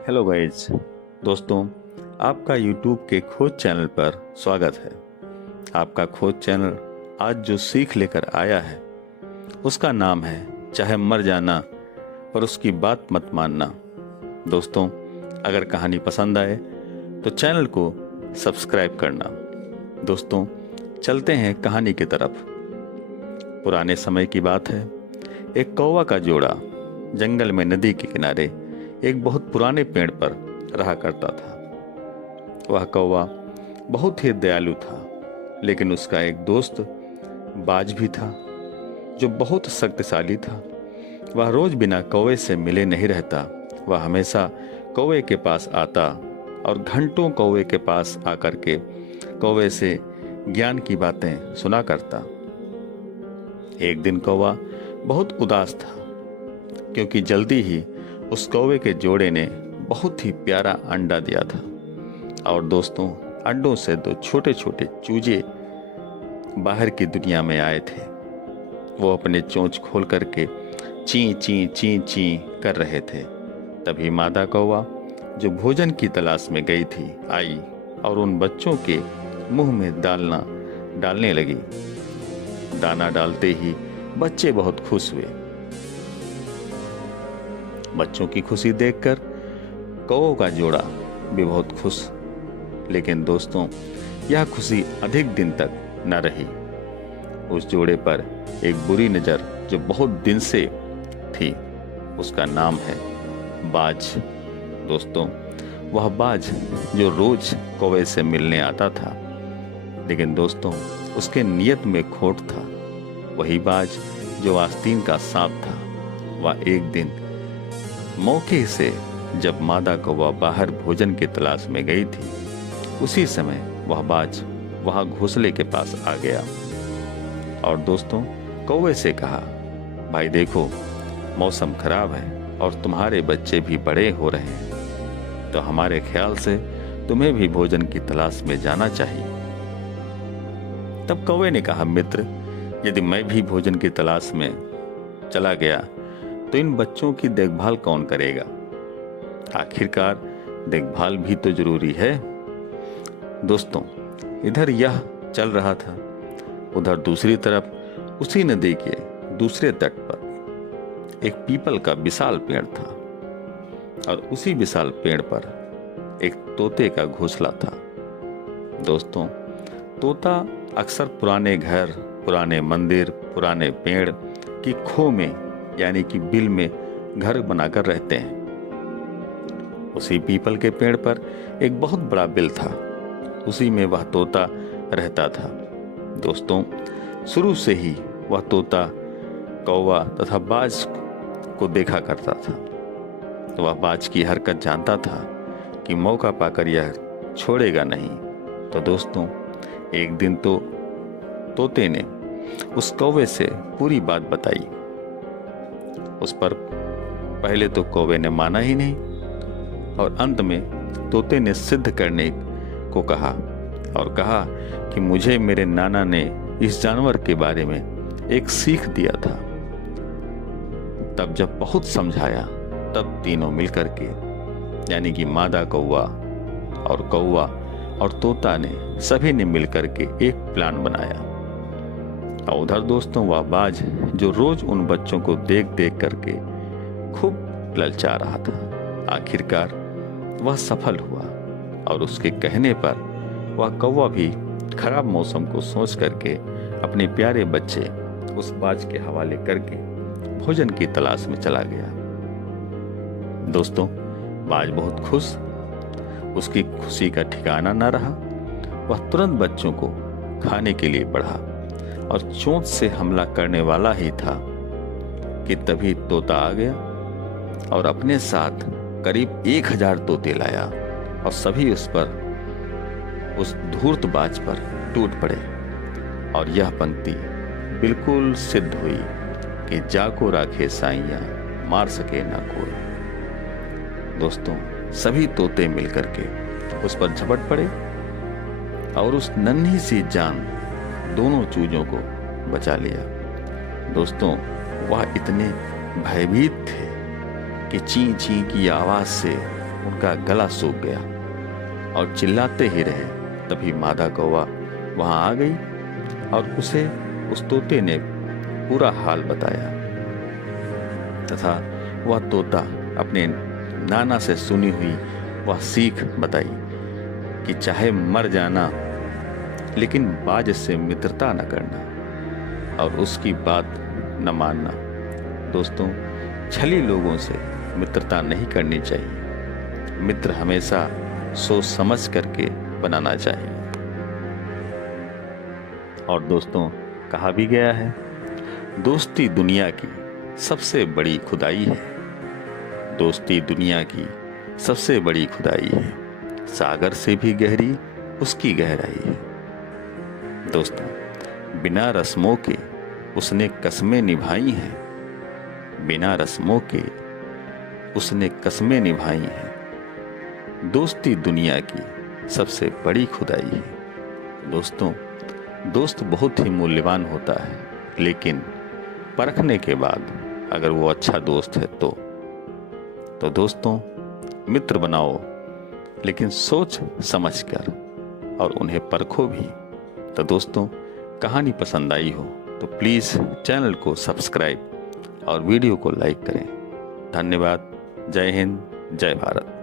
Hello guys दोस्तों, आपका YouTube के खोज चैनल पर स्वागत है। आपका खोज चैनल आज जो सीख लेकर आया है उसका नाम है चाहे मर जाना पर उसकी बात मत मानना। दोस्तों, अगर कहानी पसंद आए तो चैनल को सब्सक्राइब करना। दोस्तों, चलते हैं कहानी की तरफ। पुराने समय की बात है। एक कौवा का जोड़ा जंगल में नदी के किनारे एक बहुत पुराने पेड़ पर रहा करता था। वह कौवा बहुत ही दयालु था, लेकिन उसका एक दोस्त बाज भी था जो बहुत शक्तिशाली था। वह रोज बिना कौवे से मिले नहीं रहता। वह हमेशा कौवे के पास आता और घंटों कौवे के पास आकर के कौवे से ज्ञान की बातें सुना करता। एक दिन कौवा बहुत उदास था, क्योंकि जल्दी ही उस कौवे के जोड़े ने बहुत ही प्यारा अंडा दिया था। और दोस्तों, अंडों से दो छोटे छोटे चूजे बाहर की दुनिया में आए थे। वो अपने चोंच खोल करके ची ची ची ची कर रहे थे। तभी मादा कौवा, जो भोजन की तलाश में गई थी, आई और उन बच्चों के मुंह में दाना डालने लगी। दाना डालते ही बच्चे बहुत खुश हुए। बच्चों की खुशी देखकर कौवों का जोड़ा भी बहुत खुश। लेकिन दोस्तों, यह खुशी अधिक दिन तक न रही। उस जोड़े पर एक बुरी नजर जो बहुत दिन से थी, उसका नाम है बाज। दोस्तों, वह बाज जो रोज कौवे से मिलने आता था, लेकिन दोस्तों उसके नियत में खोट था। वही बाज जो आस्तीन का सांप था। वह एक दिन मौके से जब मादा कौवा बाहर भोजन की तलाश में गई थी, उसी समय वह बाज वहां घोंसले के पास आ गया और दोस्तों कौवे से कहा, भाई देखो, मौसम खराब है और तुम्हारे बच्चे भी बड़े हो रहे हैं, तो हमारे ख्याल से तुम्हें भी भोजन की तलाश में जाना चाहिए। तब कौवे ने कहा, मित्र, यदि मैं भी भोजन की तलाश में चला गया तो इन बच्चों की देखभाल कौन करेगा? आखिरकार देखभाल भी तो जरूरी है। दोस्तों, इधर यह चल रहा था। उधर दूसरी तरफ उसी नदी के दूसरे तट पर एक पीपल का विशाल पेड़ था और उसी विशाल पेड़ पर एक तोते का घोंसला था। दोस्तों, तोता अक्सर पुराने घर, पुराने मंदिर, पुराने पेड़ की खो में यानी कि बिल में घर बनाकर रहते हैं। उसी पीपल के पेड़ पर एक बहुत बड़ा बिल था। उसी में वह तोता रहता था। दोस्तों, शुरू से ही वह तोता कौवा तथा बाज को देखा करता था। तो वह बाज की हरकत जानता था कि मौका पाकर यह छोड़ेगा नहीं। तो दोस्तों, एक दिन तो तोते ने उस कौवे से पूरी बात बताई। उस पर पहले तो कौवे ने माना ही नहीं और अंत में तोते ने सिद्ध करने को कहा और कहा कि मुझे मेरे नाना ने इस जानवर के बारे में एक सीख दिया था। तब जब बहुत समझाया, तब तीनों मिलकर के यानी कि मादा कौवा और तोता ने सभी ने मिलकर के एक प्लान बनाया। और उधर दोस्तों, वह बाज जो रोज उन बच्चों को देख देख करके खूब ललचा रहा था, आखिरकार वह सफल हुआ और उसके कहने पर वह कौवा भी खराब मौसम को सोच करके अपने प्यारे बच्चे उस बाज के हवाले करके भोजन की तलाश में चला गया। दोस्तों, बाज बहुत खुश, उसकी खुशी का ठिकाना न रहा। वह तुरंत बच्चों को खाने के लिए बढ़ा और चोंच से हमला करने वाला ही था कि तभी तोता आ गया और अपने साथ करीब 1000 तोते लाया और सभी उस धूर्त बाज पर टूट पड़े। और यह पंक्ति बिल्कुल सिद्ध हुई कि जाको राखे साइयां, मार सके ना कोई। दोस्तों, सभी तोते मिलकर के उस पर झपट पड़े और उस नन्ही सी जान दोनों चूजों को बचा लिया। दोस्तों, वह इतने भयभीत थे कि ची ची की आवाज से उनका गला सूख गया और चिल्लाते ही रहे। तभी मादा कौवा वहां आ गई और उसे उस तोते ने पूरा हाल बताया तथा वह तोता अपने नाना से सुनी हुई वह सीख बताई कि चाहे मर जाना लेकिन बाज से मित्रता न करना और उसकी बात न मानना। दोस्तों, छली लोगों से मित्रता नहीं करनी चाहिए। मित्र हमेशा सोच समझ करके बनाना चाहिए। और दोस्तों, कहा भी गया है, दोस्ती दुनिया की सबसे बड़ी खुदाई है। दोस्ती दुनिया की सबसे बड़ी खुदाई है, सागर से भी गहरी उसकी गहराई है। दोस्तों, बिना रस्मों के उसने कस्में निभाई हैं, बिना रस्मों के उसने कस्में निभाई हैं। दोस्ती दुनिया की सबसे बड़ी खुदाई है। दोस्तों, दोस्त बहुत ही मूल्यवान होता है, लेकिन परखने के बाद अगर वो अच्छा दोस्त है तो दोस्तों, मित्र बनाओ, लेकिन सोच समझकर और उन्हें परखो भी। तो दोस्तों, कहानी पसंद आई हो तो प्लीज़ चैनल को सब्सक्राइब और वीडियो को लाइक करें। धन्यवाद। जय हिंद, जय भारत।